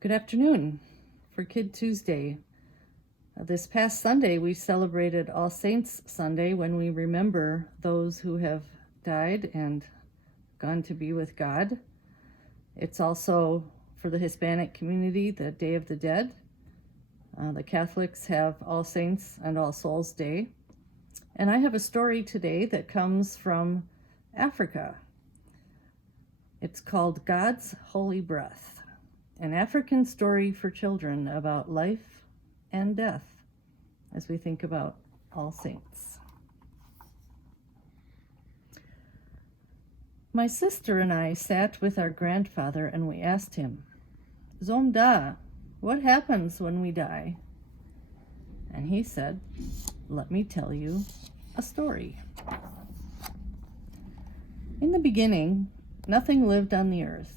Good afternoon for Kid Tuesday. This past Sunday, we celebrated All Saints Sunday when we remember those who have died and gone to be with God. It's also, for the Hispanic community, the Day of the Dead. The Catholics have All Saints and All Souls Day. And I have a story today that comes from Africa. It's called God's Holy Breath, an African story for children about life and death as we think about All Saints. My sister and I sat with our grandfather and we asked him, "Zomda, what happens when we die?" And he said, "Let me tell you a story. In the beginning, nothing lived on the earth.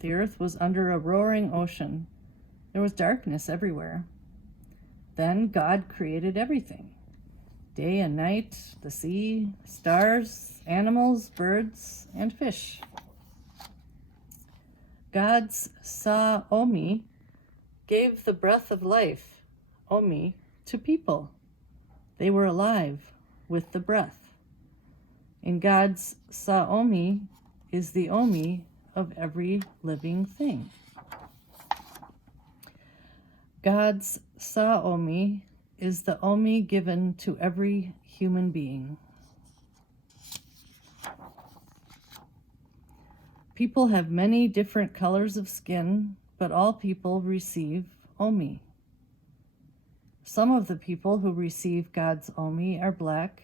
The earth was under a roaring ocean. There was darkness everywhere. Then God created everything. Day and night, the sea, stars, animals, birds, and fish. God's Sa-Omi gave the breath of life, Omi, to people. They were alive with the breath. In God's Sa-Omi is the Omi of every living thing. God's Sa-Omi is the Omi given to every human being. People have many different colors of skin, but all people receive Omi. Some of the people who receive God's Omi are black,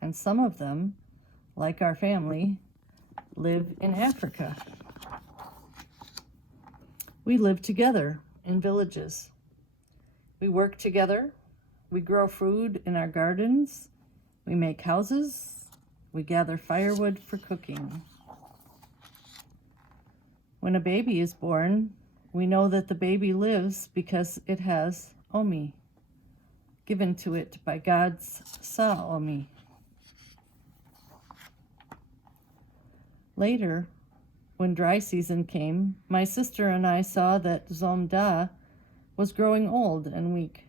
and some of them, like our family, live in Africa. We live together in villages. We work together. We grow food in our gardens. We make houses. We gather firewood for cooking. When a baby is born, we know that the baby lives because it has Omi, given to it by God's Sa-Omi. Later, when dry season came, my sister and I saw that Zomda was growing old and weak.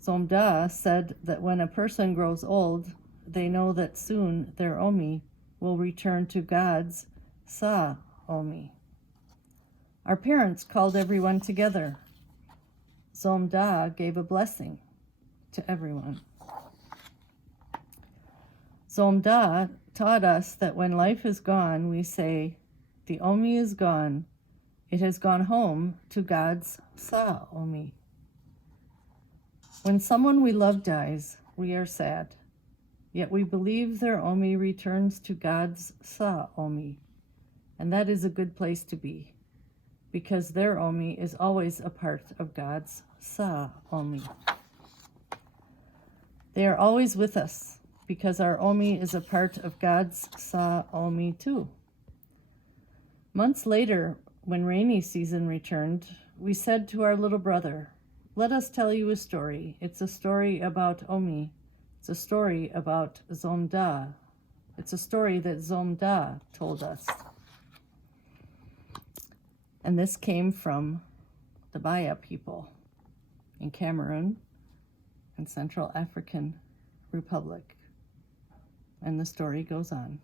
Zomda said that when a person grows old, they know that soon their Omi will return to God's Sa-Omi. Our parents called everyone together. Zomda gave a blessing to everyone. Zomda taught us that when life is gone, we say, "The Omi is gone. It has gone home to God's Sa-Omi." When someone we love dies, we are sad, yet we believe their Omi returns to God's Sa-Omi, and that is a good place to be, because their Omi is always a part of God's Sa-Omi. They are always with us, because our Omi is a part of God's Sa-Omi too. Months later, when rainy season returned, we said to our little brother, "Let us tell you a story. It's a story about Omi. It's a story about Zomda. It's a story that Zomda told us." And this came from the Baya people in Cameroon and Central African Republic. And the story goes on.